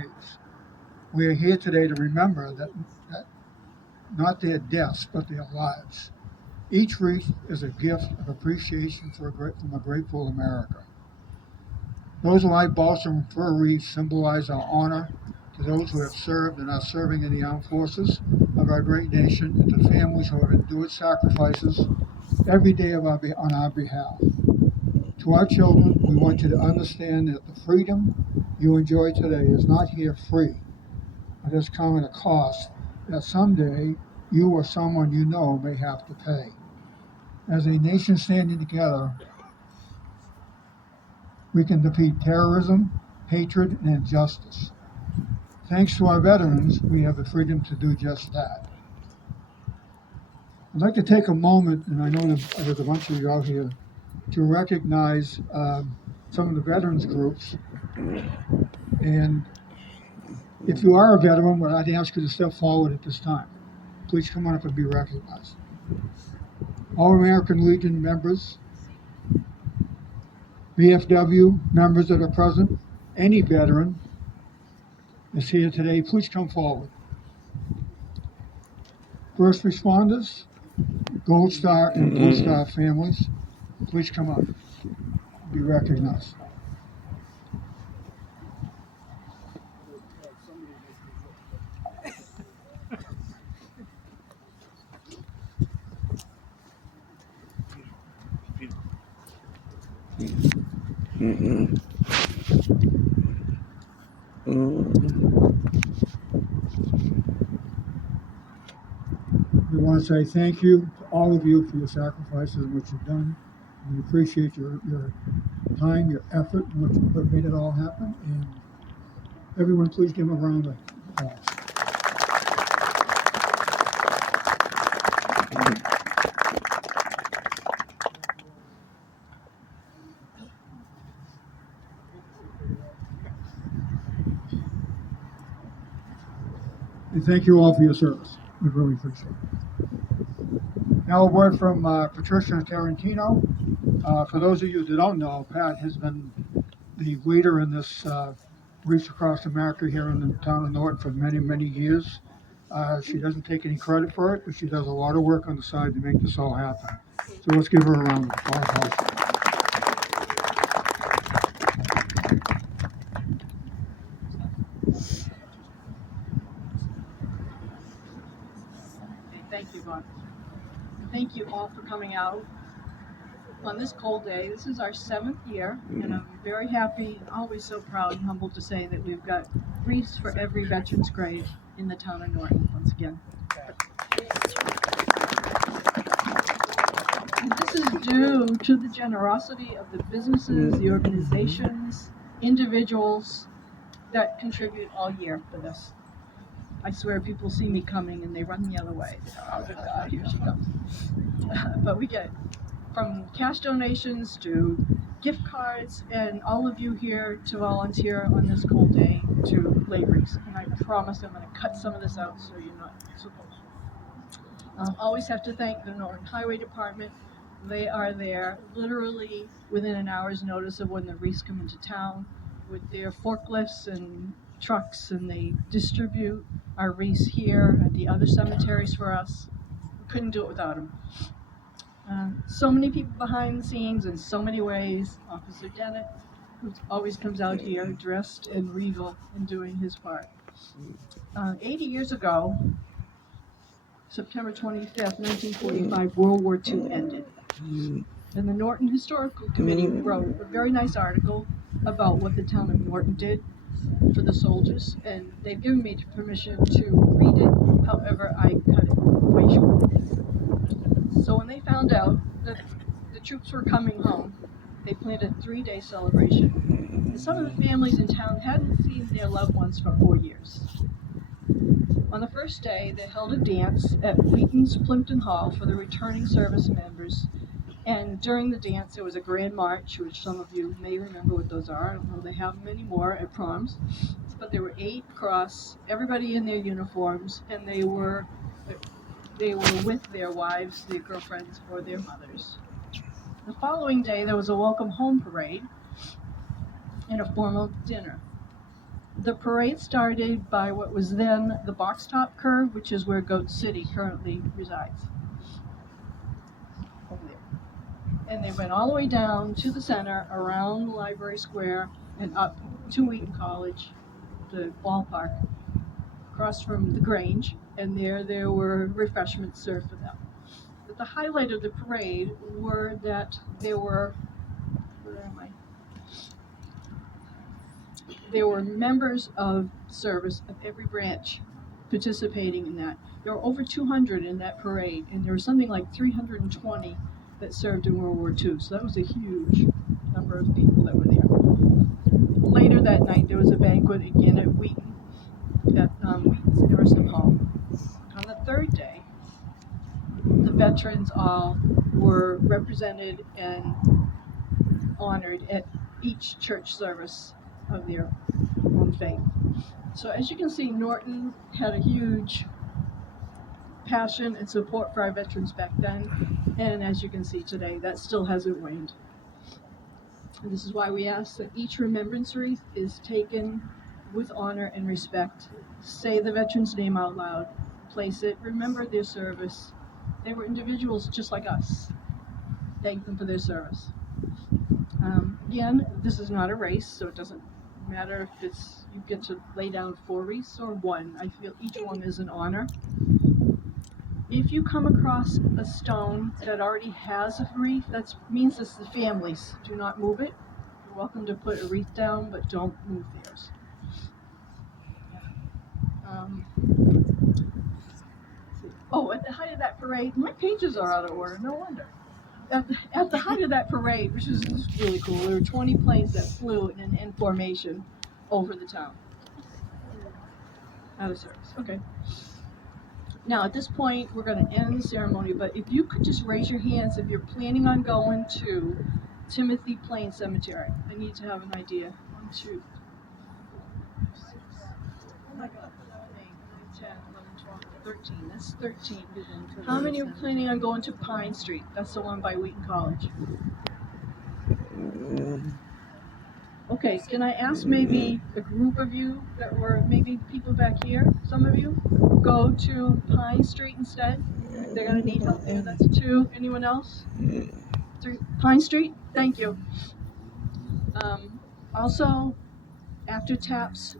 graves. We are here today to remember that not their deaths, but their lives. Each wreath is a gift of appreciation from a grateful America. Those who light balsam fir wreaths symbolize our honor to those who have served and are serving in the armed forces of our great nation, and to families who have endured sacrifices every day on our behalf. To our children, we want you to understand that the freedom you enjoy today is not here free. It has come at a cost that someday you or someone you know may have to pay. As a nation standing together, we can defeat terrorism, hatred, and injustice. Thanks to our veterans, we have the freedom to do just that. I'd like to take a moment, and I know there's a bunch of you out here, to recognize some of the veterans groups. And if you are a veteran, I'd ask you to step forward at this time. Please come on up and be recognized. All American Legion members, VFW members that are present, any veteran is here today, please come forward. First responders, Gold Star and Blue Star families, please come up, be recognized. We want to say thank you to all of you for your sacrifices and what you've done. We appreciate your time, your effort, and what made it all happen. And everyone, please give them a round of applause. And thank you all for your service. We really appreciate it. Now a word from Patricia Tarantino. For those of you that don't know, Pat has been the leader in this Wreaths Across America here in the town of Norton for many, many years. She doesn't take any credit for it, but she does a lot of work on the side to make this all happen. So let's give her a round of applause. Thank you, Bob. Thank you all for coming out on this cold day. This is our 7th year, and I'm very happy and always so proud and humbled to say that we've got wreaths for every veteran's grave in the town of Norton once again. And this is due to the generosity of the businesses, the organizations, individuals that contribute all year for this. I swear people see me coming and they run the other way. Oh, good God, here she comes. But we get from cash donations to gift cards, and all of you here to volunteer on this cold day to lay wreaths. And I promise I'm going to cut some of this out so you're not supposed to. Always have to thank the Norton Highway Department. They are there literally within an hour's notice of when the wreaths come into town with their forklifts and trucks, and they distribute our wreaths here at the other cemeteries for us. We couldn't do it without them. So many people behind the scenes in so many ways. Officer Dennett, who always comes out here dressed in regal and doing his part. 80 years ago, September 25th, 1945, World War II ended. And the Norton Historical Committee wrote a very nice article about what the town of Norton did for the soldiers, and they've given me permission to read it, however I cut it way short. So when they found out that the troops were coming home, they planned a 3-day celebration. And some of the families in town hadn't seen their loved ones for 4 years. On the first day, they held a dance at Wheaton's Plimpton Hall for the returning service members. And during the dance, there was a grand march, which some of you may remember what those are. I don't know if they have them anymore at proms. But there were 8 across, everybody in their uniforms, and they were with their wives, their girlfriends, or their mothers. The following day, there was a welcome home parade and a formal dinner. The parade started by what was then the Box Top Curve, which is where Goat City currently resides. Over there. And they went all the way down to the center, around the Library Square, and up to Wheaton College, the ballpark, across from the Grange, and there were refreshments served for them. But the highlight of the parade were that there were, where am I? There were members of service of every branch participating in that. There were over 200 in that parade, and there were something like 320 that served in World War II. So that was a huge number of people that were there. Later that night, there was a banquet again at Wheaton, at Wheaton's nursing home. On the third day, the veterans all were represented and honored at each church service of their own faith. So as you can see, Norton had a huge passion and support for our veterans back then, and as you can see today, that still hasn't waned. And this is why we ask that each remembrance wreath is taken with honor and respect. Say the veteran's name out loud, place it, remember their service. They were individuals just like us. Thank them for their service. Again, this is not a race, so it doesn't matter if it's you get to lay down 4 wreaths or 1. I feel each one is an honor. If you come across a stone that already has a wreath, that means it's the family's. Do not move it. You're welcome to put a wreath down, but don't move theirs. At the height of that parade, my pages are out of order, no wonder. At the height of that parade, which is really cool, there were 20 planes that flew in an formation over the town. Out of service. Okay. Now, at this point, we're going to end the ceremony, but if you could just raise your hands if you're planning on going to Timothy Plain Cemetery. I need to have an idea. 1, 2, 6. Oh my God. 7, 8, 9, 10, 11, 12, 13. That's 13. How many are planning on going to Pine Street? That's the one by Wheaton College. Okay, can I ask maybe a group of you that were maybe people back here, some of you, go to Pine Street instead? They're going to need help there. That's 2. Anyone else? 3. Pine Street? Thank you. Also, after taps,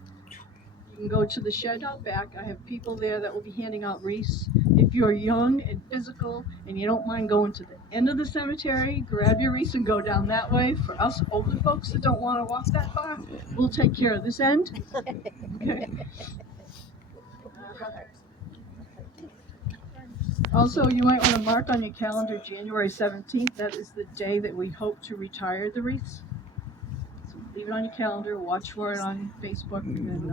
you can go to the shed out back. I have people there that will be handing out wreaths. If you're young and physical and you don't mind going to the end of the cemetery, grab your wreaths and go down that way. For us older folks that don't want to walk that far, we'll take care of this end. Okay. Also, you might want to mark on your calendar January 17th. That is the day that we hope to retire the wreaths. So leave it on your calendar, watch for it on Facebook, and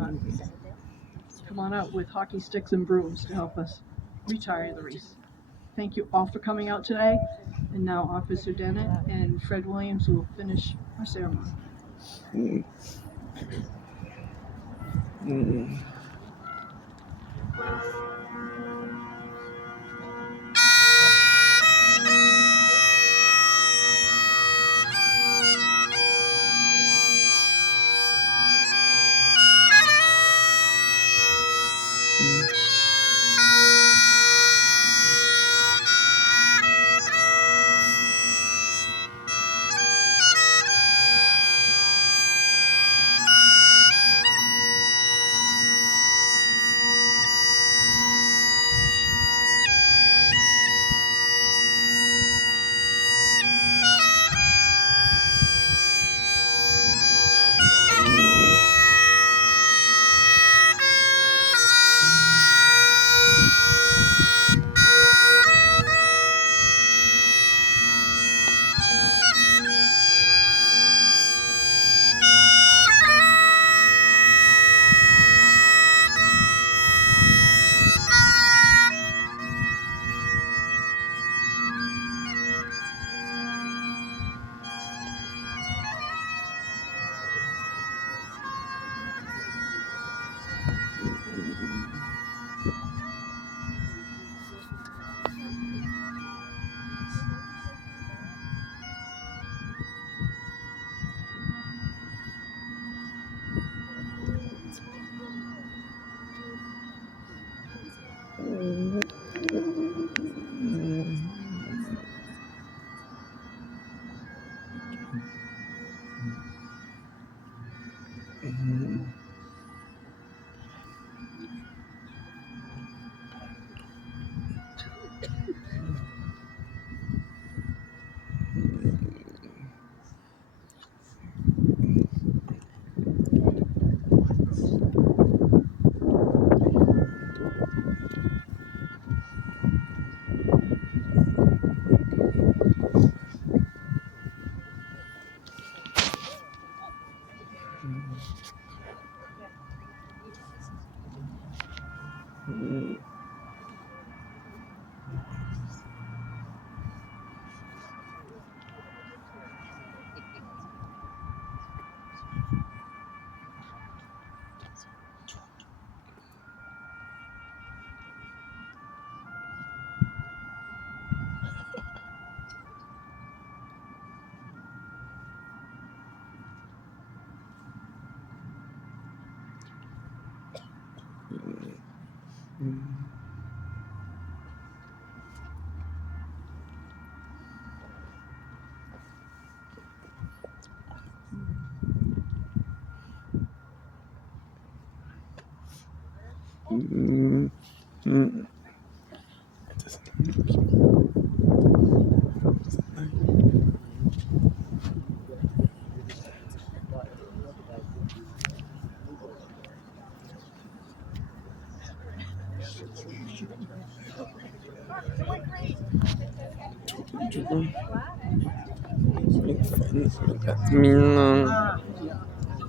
come on out with hockey sticks and brooms to help us retire the wreaths. Thank you all for coming out today. And now Officer Dennett and Fred Williams will finish our ceremony.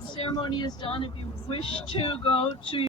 Ceremony is done. If you wish to go to